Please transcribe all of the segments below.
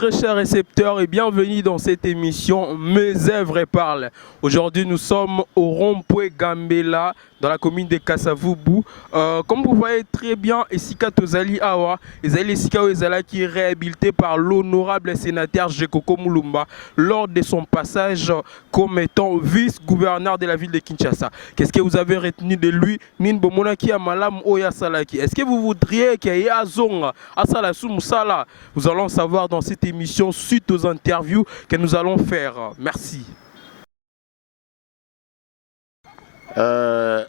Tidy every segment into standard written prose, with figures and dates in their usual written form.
très chers récepteurs et bienvenue dans cette émission Mes œuvres parlent. Aujourd'hui nous sommes au rond-point Gambela dans la commune de Kasavubu. Comme vous voyez très bien, Esika Tozali Awa, Ezali Esika Ezala qui est réhabilité par l'honorable sénateur Jekoko Mulumba lors de son passage comme étant vice-gouverneur de la ville de Kinshasa. Qu'est-ce que vous avez retenu de lui? Nin Bomonaki Amalam Oya Salaki. Est-ce que vous voudriez qu'il y ait Azong Asala Sumusala? Nous allons savoir dans cette émission suite aux interviews que nous allons faire. Merci.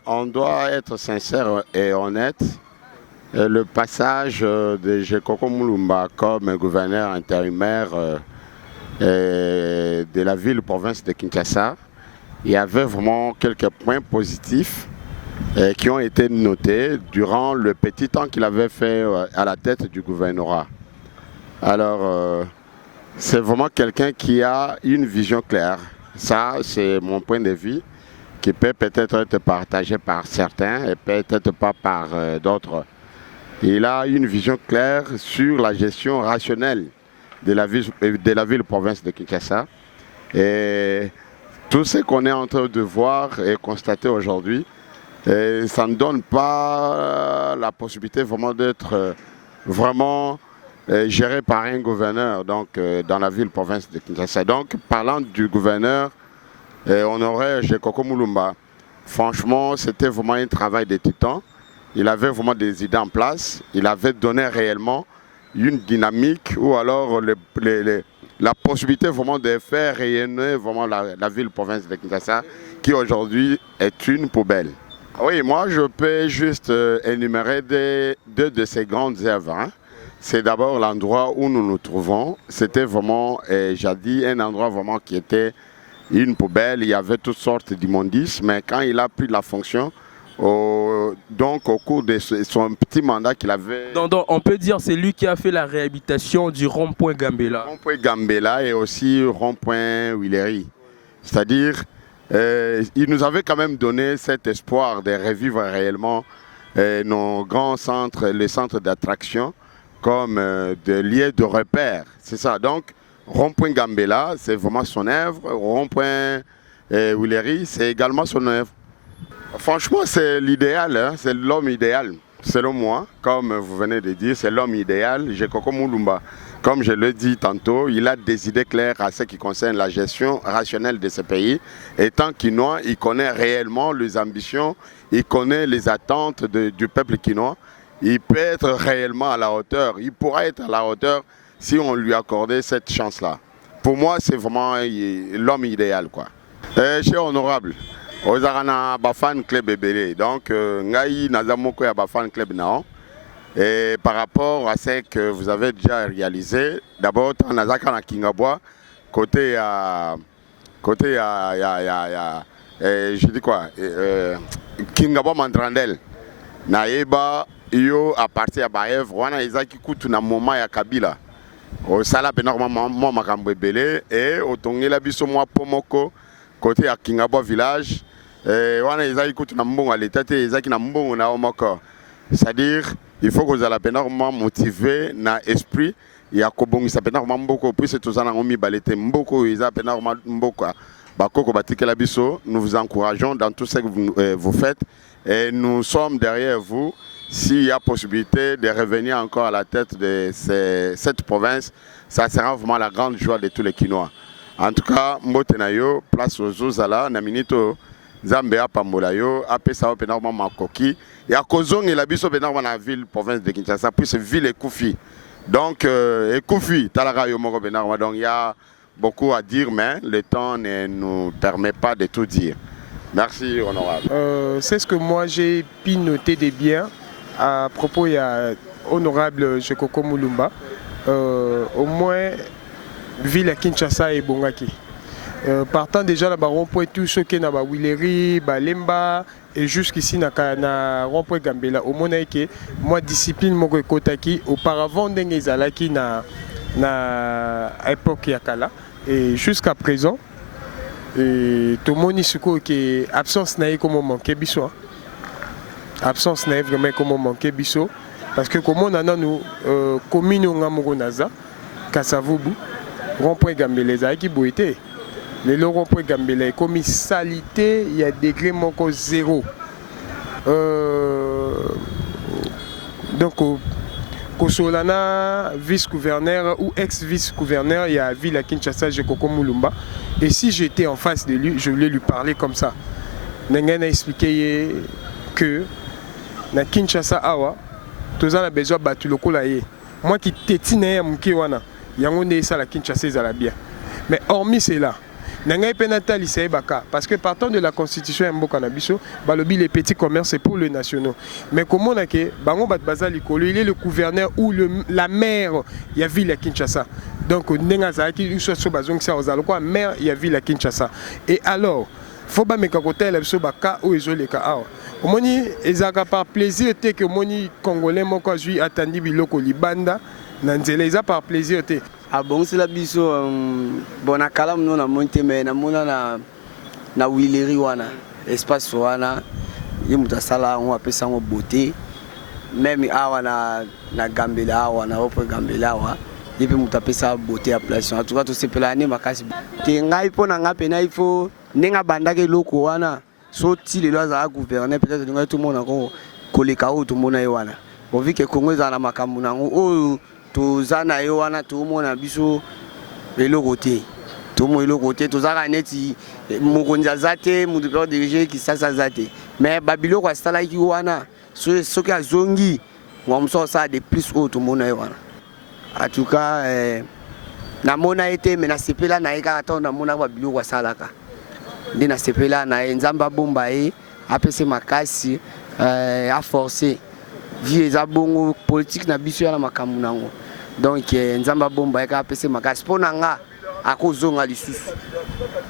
On doit être sincère et honnête. Le passage de Jekoko Mulumba comme gouverneur intérimaire de la ville-province de Kinshasa, il y avait vraiment quelques points positifs qui ont été notés durant le petit temps qu'il avait fait à la tête du gouvernorat. Alors, c'est vraiment quelqu'un qui a une vision claire. Ça, c'est mon point de vue, qui peut peut-être être partagé par certains et peut-être pas par d'autres. Il a une vision claire sur la gestion rationnelle de la ville-province de Kinshasa. Et tout ce qu'on est en train de voir et constater aujourd'hui, ça ne donne pas la possibilité vraiment d'être vraiment géré par un gouverneur donc, dans la ville-province de Kinshasa. Donc, parlant du gouverneur, on aurait Jekoko Mulumba. Franchement, c'était vraiment un travail de titan. Il avait vraiment des idées en place. Il avait donné réellement une dynamique ou alors la possibilité vraiment de faire rayonner vraiment la ville-province de Kinshasa qui aujourd'hui est une poubelle. Oui, moi je peux juste énumérer deux de ces grandes œuvres. Hein. C'est d'abord l'endroit où nous nous trouvons. C'était vraiment, jadis, un endroit vraiment qui était une poubelle. Il y avait toutes sortes d'immondices, mais quand il a pris la fonction, donc au cours de son petit mandat qu'il avait... Donc, on peut dire que c'est lui qui a fait la réhabilitation du rond-point Gambela. Rond-point Gambela et aussi rond-point Willery. C'est-à-dire, il nous avait quand même donné cet espoir de revivre réellement nos grands centres, les centres d'attraction, comme des lieux de repère. C'est ça. Donc, rond-point Gambela, c'est vraiment son œuvre. Rond-point Willery, c'est également son œuvre. Franchement, c'est l'idéal, hein? C'est l'homme idéal. Selon moi, comme vous venez de dire, c'est l'homme idéal, Jekoko Mulumba. Comme je l'ai dit tantôt, il a des idées claires à ce qui concerne la gestion rationnelle de ce pays. Étant quinois, il connaît réellement les ambitions, il connaît les attentes du peuple quinois. Il peut être réellement à la hauteur, il pourra être à la hauteur si on lui accordait cette chance-là. Pour moi, c'est vraiment l'homme idéal, quoi. Cher honorable, Ozarana Bafan Club Ebele, donc Ngaï Nazamoko ya Bafan Club Nao. Et par rapport à ce que vous avez déjà réalisé, d'abord Nazaka na Kingabwa, côté je dis quoi, Kingabwa Mandrandel, Naeba yo à partir de Baev, wana Izaki Kutu na moment ya Kabila. Au sala normalement makambo ebele et au tongela biso mwa pomoko côté à Kingabwa village. Wana Izaki Kutu na mbongo à l'état te Izaki na mbongo na omoko. C'est-à-dire il faut que vous allez pénalement motiver na esprit ya kobongisa pénalement mboko puis tout ça na ngomi balete mboko isa pénalement mboko bakoko batikela biso. Nous vous encourageons dans tout ce que vous faites et nous sommes derrière vous. S'il y a possibilité de revenir encore à la tête de cette province, ça sera vraiment la grande joie de tous les Quinois. En tout cas, Mbotenayo, place aux Zozala, Naminito, Zambéa, Pambolayo, Apesa, Pénorma, Makoki, et à Kozong et la Bisso, Pénorma, la ville, province de Kinshasa, puis c'est ville et Koufi. Donc, Koufi, Talara, Yomoro, Pénorma, donc il y a beaucoup à dire, mais le temps ne nous permet pas de tout dire. Merci, honorable. C'est ce que moi j'ai pu noter des biens. À propos, il y a honorable Jekoko Mulumba, au moins ville à Kinshasa et Bongaki. Partant déjà là-bas, rond-point tout ce qui est dans Willery, Balemba et jusqu'ici na rond-point Gambela. Au moins, moi discipline mon kotaki auparavant d'engezalaki na époque yakala et jusqu'à présent. Et tout le monde qui absence n'a comme manqué biso. Absence n'est vraiment comme manqué biso parce que comme on a nous commune ngamugo naza Kasavubu, rond-point Gambela, ezalaki boye te. Le rond-point Gambela comme salité, il y a degré moko 0. Donc Kosolana, vice-gouverneur ou ex-vice-gouverneur, il y a ville à Kinshasa, Jekoko Mulumba. Et si j'étais en face de lui, je voulais lui parler comme ça. Nengen a expliqué que na Kinshasa awa, tous a besoin de battre le colaye. Moi qui tétine à Mkiwana, yango ne ça la Kinshasa ezala bien. Mais hormis cela, Nengen penata lycée baka parce que partant de la constitution Mboka na biso, balobi les petits commerces c'est pour les nationaux. Mais comment na ke bango bat bazali kolo, il est le gouverneur ou la maire ya ville à Kinshasa. Donc nenga zaki soit so bazong ça ozalo quoi maire ya ville à Kinshasa. Et alors faut pas me kakoter la biso baka ou ezoleka awa. Omoni ezaka par plaisir te que moni congolais moko jui atandi biloko libanda na nzela eza par plaisir te. Ah bon, c'est la biso bon na kala mno na monte mais na mona na wileri wana espace wana yimuta sala on appelle ça en beauté même awa na Gambela awa na opo Gambela awa yepe mutape ça beauté à place en tout cas tout c'est pelane makasi te ngai pona ngape na ifo nenga bandake loko wana so ti le loi za gouverner peut-être ngai tout le monde encore koleka o tout le monde wana bon vu que Congo za na makambu nango o tozana yo wana tomona biso eloko te tomo eloko te tozaka neti mokonzi azate mutu pe diriger ki sasa zate mais babiloko asalaki wana soki azongi ngomso ça de plus o tomona yo wana en tout cas na mona été mais na sepela na eka ata na mona babiloko asalaka ndi na sepela na nzamba bomba e apese makasi a forcer vie eza bongo politique na biso ya na makambu nango donc nzamba bomba eka apese makasi pona nga akozonga lisusu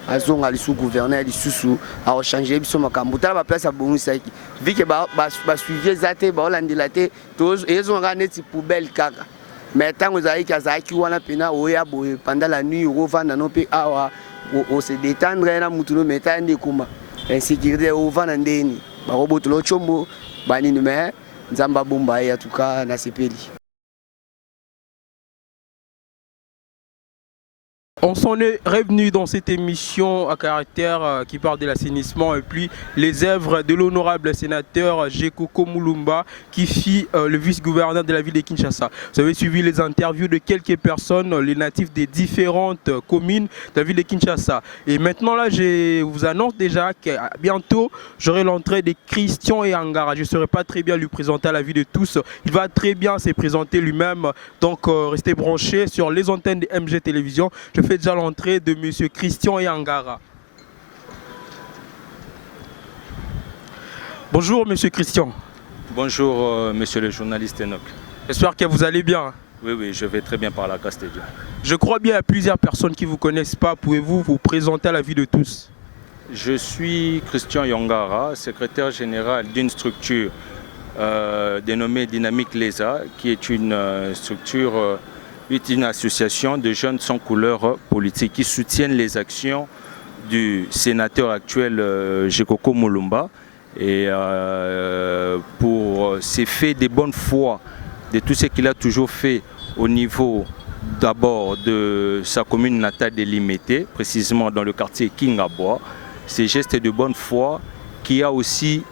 azonga lisusu gouverneur lisusu a changer biso makambu tala ba place bongo saiki vu que ba suivre zate ba olandela te to ezonga neti poubelle kaka mais tango zaiki azaki wana pena oya boye pendant la nuit ovanda no pe awa o se détendre na mutuno meta ndi kuma insécurité ovanda ndeni ba robotolo chombo banini mais nzamba bomba ya tuka na sepeli. On s'en est revenu dans cette émission à caractère qui parle de l'assainissement et puis les œuvres de l'honorable sénateur Jekoko Mulumba qui fit le vice-gouverneur de la ville de Kinshasa. Vous avez suivi les interviews de quelques personnes, les natifs des différentes communes de la ville de Kinshasa. Et maintenant là, je vous annonce déjà que bientôt j'aurai l'entrée de Christian Yangara. Je ne saurais pas très bien lui présenter à la vie de tous. Il va très bien se présenter lui-même. Donc restez branchés sur les antennes de MG Télévision. Je fais déjà l'entrée de M. Christian Yangara. Bonjour M. Christian. Bonjour monsieur le journaliste Enoch. J'espère que vous allez bien. Oui, je vais très bien par la grâce de Dieu. Je crois bien à plusieurs personnes qui ne vous connaissent pas. Pouvez-vous vous présenter à la vie de tous? Je suis Christian Yangara, secrétaire général d'une structure dénommée Dynamique LESA, qui est une structure une association de jeunes sans couleur politique qui soutiennent les actions du sénateur actuel Jekoko Mulumba et pour ses faits de bonne foi, de tout ce qu'il a toujours fait au niveau d'abord de sa commune natale de Limete, précisément dans le quartier Kingabwa, ces gestes de bonne foi qui a aussi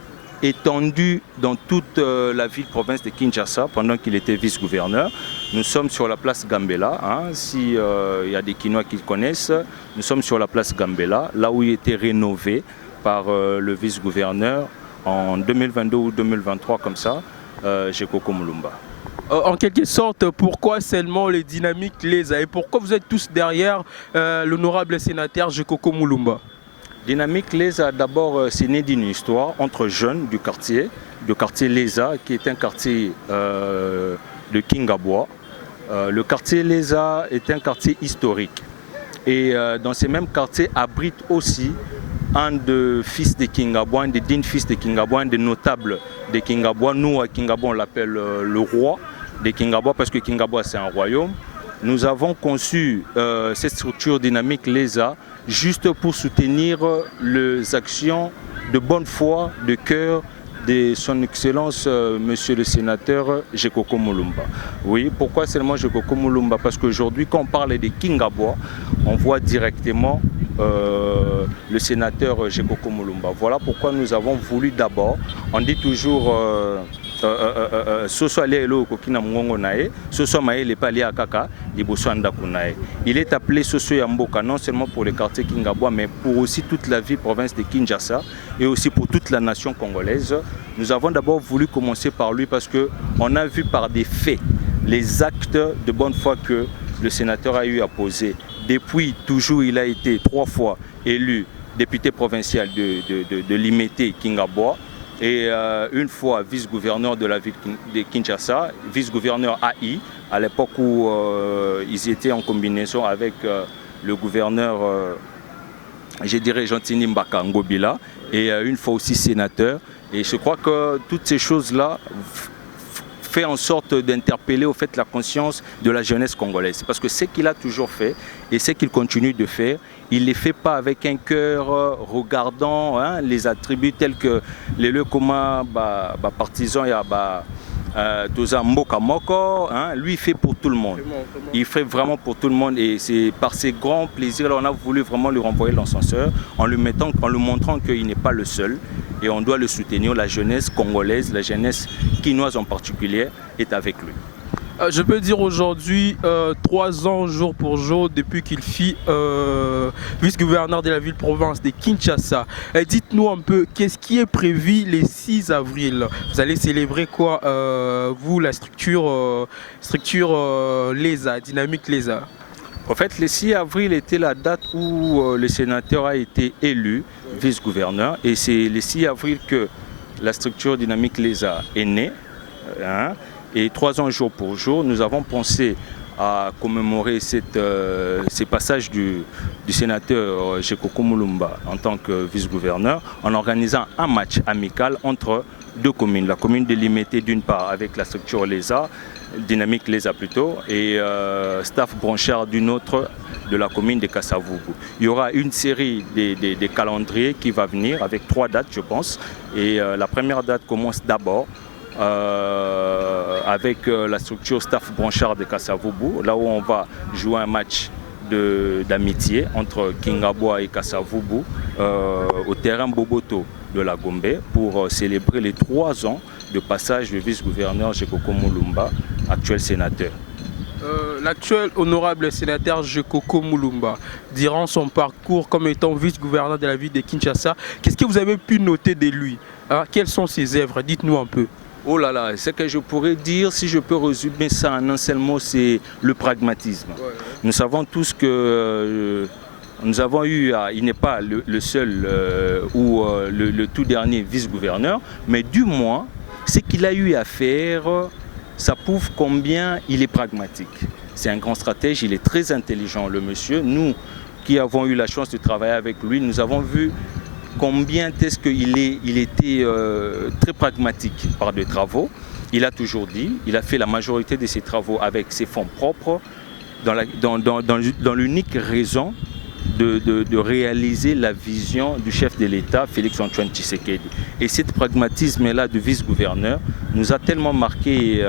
étendu dans toute la ville-province de Kinshasa pendant qu'il était vice-gouverneur. Nous sommes sur la place Gambela, s'il y a des Kinois qui le connaissent, nous sommes sur la place Gambela, là où il était rénové par le vice-gouverneur en 2022 ou 2023 comme ça, Jekoko Mulumba. En quelque sorte, pourquoi seulement les dynamiques LESA et pourquoi vous êtes tous derrière l'honorable sénateur Jekoko Mulumba? Dynamique LESA, d'abord, c'est né d'une histoire entre jeunes du quartier LESA, qui est un quartier de Kingabwa. Le quartier LESA est un quartier historique. Et dans ces mêmes quartiers abrite aussi un des fils de Kingabwa, un des dignes fils de Kingabwa, un des notables de Kingabwa. Nous, à Kingabwa, on l'appelle le roi de Kingabwa parce que Kingabwa, c'est un royaume. Nous avons conçu cette structure dynamique LESA juste pour soutenir les actions de bonne foi, de cœur de son Excellence, Monsieur le Sénateur Gekoko Mulumba. Oui, pourquoi seulement Gekoko Mulumba? Parce qu'aujourd'hui, quand on parle de Kingabwa, on voit directement le sénateur Gekoko Mulumba. Voilà pourquoi nous avons voulu d'abord, on dit toujours Soso Alelo Kokina Mngongo Nae, Soso Maele Pali Akaka, Liboso Andaku Nae. Il est appelé Soso Yamboka non seulement pour le quartier Kingabwa, mais pour aussi toute la ville province de Kinshasa et aussi pour toute la nation congolaise. Nous avons d'abord voulu commencer par lui parce qu'on a vu par des faits les actes de bonne foi que le sénateur a eu à poser. Depuis toujours, il a été 3 fois élu député provincial de Limete Kingabwa et une fois vice-gouverneur de la ville de Kinshasa, vice-gouverneur AI, à l'époque où ils étaient en combinaison avec le gouverneur, je dirais, Gentini Mbaka Ngobila, et une fois aussi sénateur. Et je crois que toutes ces choses-là fait en sorte d'interpeller au fait la conscience de la jeunesse congolaise. Parce que ce qu'il a toujours fait et ce qu'il continue de faire, il ne les fait pas avec un cœur regardant les attributs tels que les Lekoma, partisans et Toza Mboka Moko, lui il fait pour tout le monde. Il fait vraiment pour tout le monde et c'est par ses grands plaisirs on a voulu vraiment lui renvoyer l'ascenseur en lui montrant qu'il n'est pas le seul et on doit le soutenir. La jeunesse congolaise, la jeunesse quinoise en particulier est avec lui. Je peux dire aujourd'hui, 3 ans jour pour jour depuis qu'il fit vice-gouverneur de la ville-province de Kinshasa. Dites-nous un peu, qu'est-ce qui est prévu le 6 avril? Vous allez célébrer quoi, vous, la structure LESA, Dynamique LESA? En fait, le 6 avril était la date où le sénateur a été élu vice-gouverneur et c'est le 6 avril que la structure Dynamique LESA est née. Et 3 ans jour pour jour, nous avons pensé à commémorer ces passages du sénateur Gekoko Mulumba en tant que vice-gouverneur en organisant un match amical entre 2 communes. La commune de Limete d'une part avec la structure LESA, Dynamique LESA plutôt, et Staff Branchard d'une autre de la commune de Kasavubu. Il y aura une série de calendriers qui va venir avec 3 dates je pense. Et la première date commence d'abord avec la structure Staff Branchard de Kasavubu, là où on va jouer un match d'amitié entre Kingabwa et Kasavubu au terrain Boboto de la Gombe pour célébrer les 3 ans de passage du vice-gouverneur Gekoko Mulumba, actuel sénateur. L'actuel honorable sénateur Gekoko Mulumba, durant son parcours comme étant vice-gouverneur de la ville de Kinshasa, qu'est-ce que vous avez pu noter de lui? Quelles sont ses œuvres? Dites-nous un peu. Oh là là, ce que je pourrais dire, si je peux résumer ça en un seul mot, c'est le pragmatisme. Ouais. Nous savons tous que nous avons eu, il n'est pas le seul ou le tout dernier vice-gouverneur, mais du moins, ce qu'il a eu à faire, ça prouve combien il est pragmatique. C'est un grand stratège, il est très intelligent le monsieur. Nous qui avons eu la chance de travailler avec lui, nous avons vu combien est-ce qu'il était très pragmatique par des travaux. Il a toujours dit, il a fait la majorité de ses travaux avec ses fonds propres dans l'unique raison de réaliser la vision du chef de l'État, Félix-Antoine Tshisekedi. Et ce pragmatisme-là du vice-gouverneur nous a tellement marqué,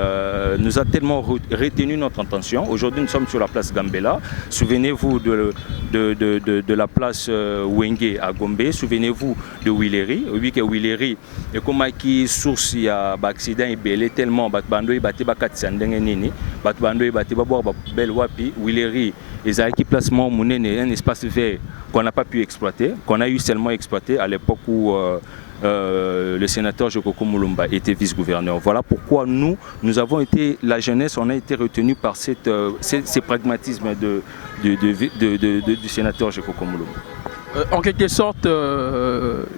nous a tellement retenu notre attention. Aujourd'hui, nous sommes sur la place Gambela. Souvenez-vous de la place Wenge à Gombe. Souvenez-vous de Willery. Oui, que Willery, et comme qui source il y a accident et belé tellement batbando et baté bakatsan nini, batbando et baté babor bel wapi Willery. Et ça qui placement monnaie un espace vert qu'on n'a pas pu exploiter, qu'on a eu seulement exploité à l'époque où le sénateur Gekoko Mulumba était vice-gouverneur. Voilà pourquoi nous avons été, la jeunesse, on a été retenu par ce pragmatisme du sénateur Gekoko Mulumba. En quelque sorte,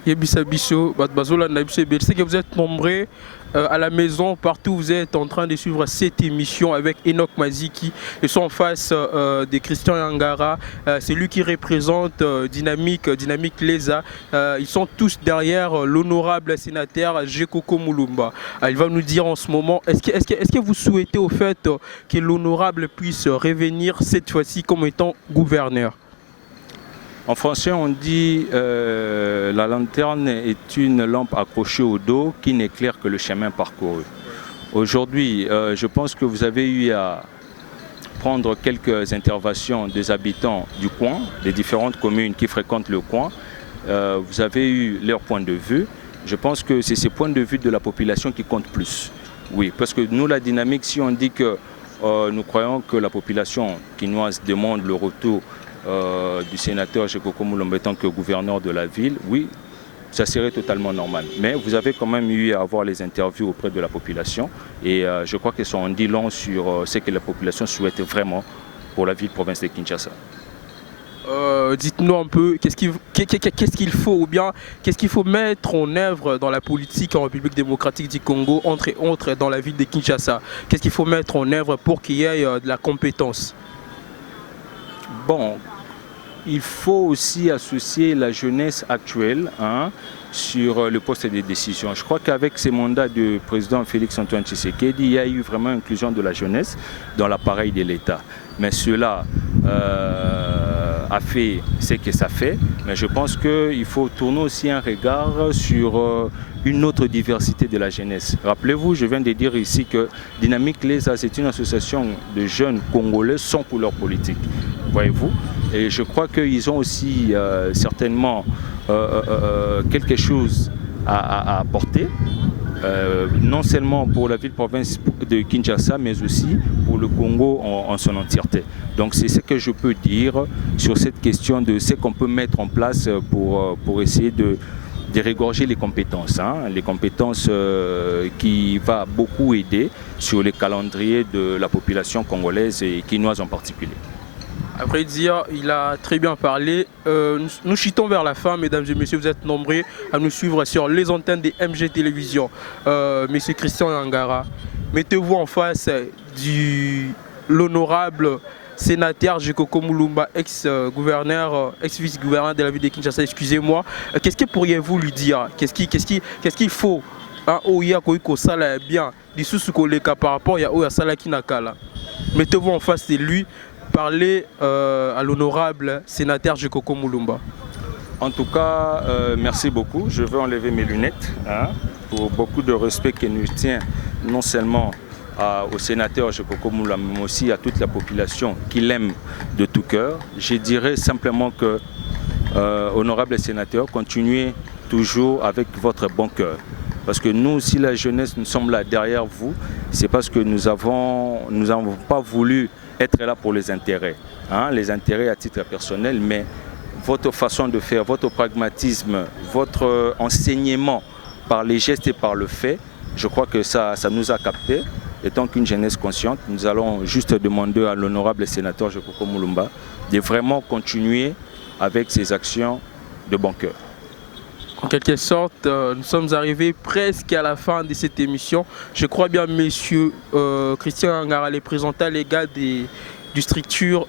Yebisa Bisso, je sais que vous êtes nombreux à la maison, partout vous êtes en train de suivre cette émission avec Enoch Maziki. Ils sont en face de Christian Yangara, c'est lui qui représente Dynamique LESA. Ils sont tous derrière l'honorable sénateur Gekoko Mulumba. Il va nous dire en ce moment, est-ce que vous souhaitez au fait que l'honorable puisse revenir cette fois-ci comme étant gouverneur? En français, on dit la lanterne est une lampe accrochée au dos qui n'éclaire que le chemin parcouru. Aujourd'hui, je pense que vous avez eu à prendre quelques interventions des habitants du coin, des différentes communes qui fréquentent le coin. Vous avez eu leur point de vue. Je pense que c'est ces points de vue de la population qui comptent plus. Oui, parce que nous, la dynamique, si on dit que nous croyons que la population quinoise demande le retour du sénateur Gekoko Moulomba en tant que gouverneur de la ville, oui, ça serait totalement normal. Mais vous avez quand même eu à avoir les interviews auprès de la population et je crois qu'elles sont en dit long sur ce que la population souhaite vraiment pour la ville-province de Kinshasa. Dites-nous un peu qu'est-ce qu'il faut ou bien qu'est-ce qu'il faut mettre en œuvre dans la politique en République démocratique du Congo, entre autres dans la ville de Kinshasa. Qu'est-ce qu'il faut mettre en œuvre pour qu'il y ait de la compétence? Bon, il faut aussi associer la jeunesse actuelle sur le poste de décision. Je crois qu'avec ces mandats du président Félix-Antoine Tshisekedi, il y a eu vraiment inclusion de la jeunesse dans l'appareil de l'État. Mais cela a fait ce que ça fait. Mais je pense qu'il faut tourner aussi un regard sur une autre diversité de la jeunesse. Rappelez-vous, je viens de dire ici que Dynamique Lesa, c'est une association de jeunes Congolais sans couleur politique. Voyez-vous? Et je crois qu'ils ont aussi certainement quelque chose à apporter, non seulement pour la ville-province de Kinshasa, mais aussi pour le Congo en son entièreté. Donc c'est ce que je peux dire sur cette question de ce qu'on peut mettre en place pour essayer de régorger les compétences. Les compétences qui vont beaucoup aider sur les calendriers de la population congolaise et quinoise en particulier. À vrai dire, il a très bien parlé. Nous chutons vers la fin, mesdames et messieurs, vous êtes nombreux à nous suivre sur les antennes des MG Télévision. Monsieur Christian Angara, mettez-vous en face de l'honorable sénateur Gekoko Moulomba, ex-gouverneur, ex-vice-gouverneur de la ville de Kinshasa, excusez-moi. Qu'est-ce que pourriez-vous lui dire? Qu'est-ce qu'il faut bien par rapport à Sala Kinakala? Mettez-vous en face de lui. Parler à l'honorable sénateur Gekoko Moulomba. En tout cas, merci beaucoup. Je vais enlever mes lunettes pour beaucoup de respect que nous tient non seulement au sénateur Gekoko Moulomba, mais aussi à toute la population qui l'aime de tout cœur. Je dirais simplement que, honorable sénateur, continuez toujours avec votre bon cœur. Parce que nous aussi, la jeunesse, nous sommes là derrière vous. C'est parce que nous n'avons pas voulu être là pour les intérêts à titre personnel, mais votre façon de faire, votre pragmatisme, votre enseignement par les gestes et par le fait, je crois que ça nous a captés. Étant qu'une jeunesse consciente, nous allons juste demander à l'honorable sénateur Gekoko Moulomba de vraiment continuer avec ses actions de bon cœur. En quelque sorte, nous sommes arrivés presque à la fin de cette émission. Je crois bien, monsieur Christian Angara, les représentants légaux du structure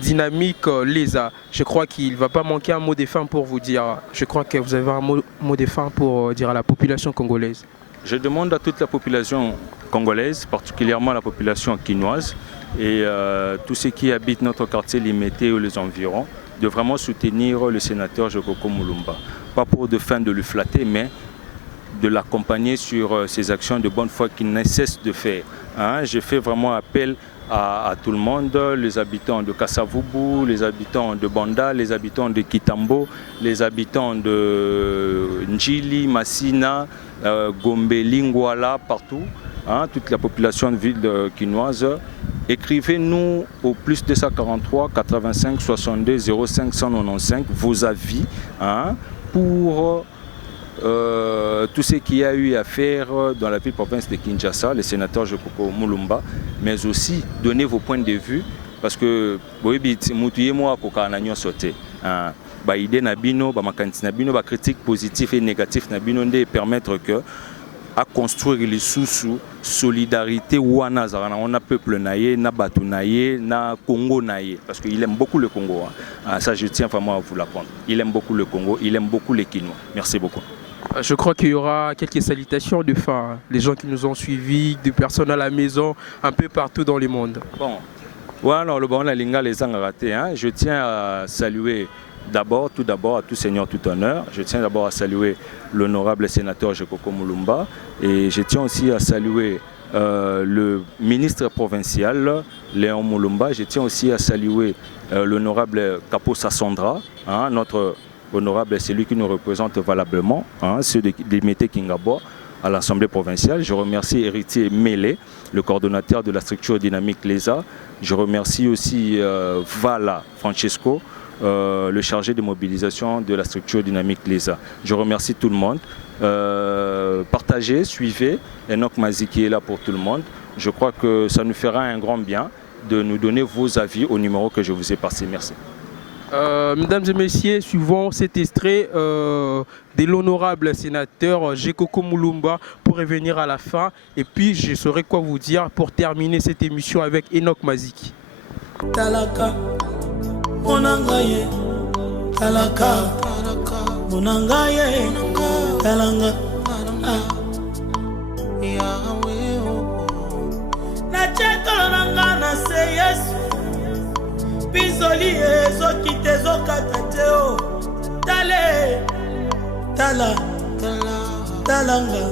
Dynamique Lesa. Je crois qu'il ne va pas manquer un mot de fin pour vous dire. Je crois que vous avez un mot de fin pour dire à la population congolaise. Je demande à toute la population congolaise, particulièrement la population quinoise et tous ceux qui habitent notre quartier limité ou les environs, de vraiment soutenir le sénateur Gekoko Moulomba. Pas pour de fin de le flatter, mais de l'accompagner sur ses actions de bonne foi qu'il ne cesse de faire. Je fais vraiment appel à tout le monde, les habitants de Kasavubu, les habitants de Banda, les habitants de Kitambo, les habitants de Njili, Massina, Gombe, Lingwala, partout, toute la population de ville quinoise. Écrivez-nous au plus 243 85 62 05 195 vos avis pour tout ce qu'il y a eu à faire dans la ville-province de Kinshasa, le sénateur Gekoko Moulomba, mais aussi donner vos points de vue parce que idée nabino, critique positive et négative nabino de permettre que à construire les sous solidarité wana on a peuple naïe na batu naïe na Congo naïe parce qu'il aime beaucoup le Congo ça je tiens vraiment à vous l'apprendre. Il aime beaucoup le Congo, il aime beaucoup les Quinois. Merci beaucoup. Je crois qu'il y aura quelques salutations de fin, les gens qui nous ont suivis, des personnes à la maison, un peu partout dans le monde. Bon, Ouais, non, le bon, la linga les a ratés. Je tiens à saluer tout d'abord, à tout seigneur, tout honneur. Je tiens d'abord à saluer l'honorable sénateur Jekoko Mulumba et je tiens aussi à saluer le ministre provincial Léon Mulumba. Je tiens aussi à saluer l'honorable Capo Sassandra, notre honorable, c'est lui qui nous représente valablement, ceux de Limete Kingabo à l'Assemblée provinciale. Je remercie Héritier Mélé, le coordonnateur de la structure dynamique LESA. Je remercie aussi Vala Francesco, le chargé de mobilisation de la structure dynamique LESA. Je remercie tout le monde. Partagez, suivez. Enoch Mazi qui est là pour tout le monde. Je crois que ça nous fera un grand bien de nous donner vos avis au numéro que je vous ai passé. Merci. Mesdames et messieurs, suivons cet extrait de l'honorable sénateur Jekoko Mulumba pour revenir à la fin. Et puis, je saurai quoi vous dire pour terminer cette émission avec Enoch Maziki. Talaka, monangaye, talaka, monangaye, talanga, na cheto nanga na se Yesu. Bizoli ezoki tezokata teo tale tala talanga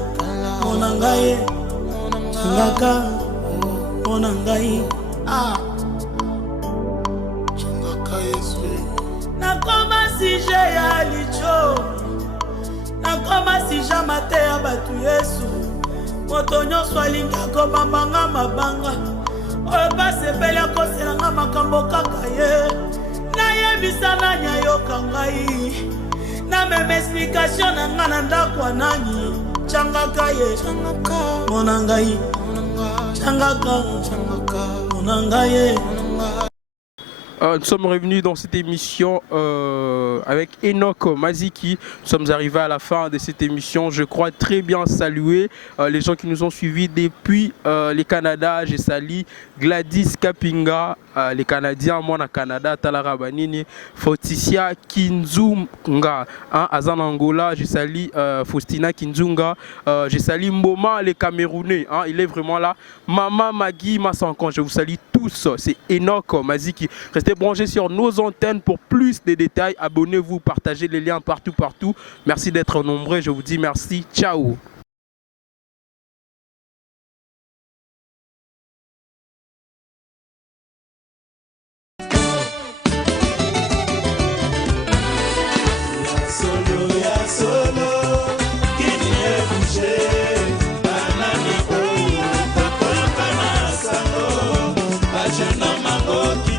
monangaye changaka monangaye changaka Yesu nakoma sije ya licho nakoma sija mate ya batu Yesu moto nyonso alinga komamanga mabanga oyo basepeli akoselanga makambo kaka ye nayebisa nani ayoka ngai namema explikation na nga na ndako ya nani changaka ye mona ngai changaka mona ngai ye. Nous sommes revenus dans cette émission avec Enoch Maziki. Nous sommes arrivés à la fin de cette émission. Je crois très bien saluer les gens qui nous ont suivis depuis les Canada. J'ai sali Gladys Kapinga, les Canadiens, moi na Canada, Talara Banini, Fauticia Kinzunga, Azan Angola, j'ai sali Faustina Kinzunga, j'ai sali Mboma, les Camerounais, il est vraiment là. Mama Magui Massankan, je vous salue tous. C'est Enoch Maziki. Restez branchés sur nos antennes pour plus de détails. Abonnez-vous, partagez les liens partout. Merci d'être nombreux. Je vous dis merci. Ciao. Mango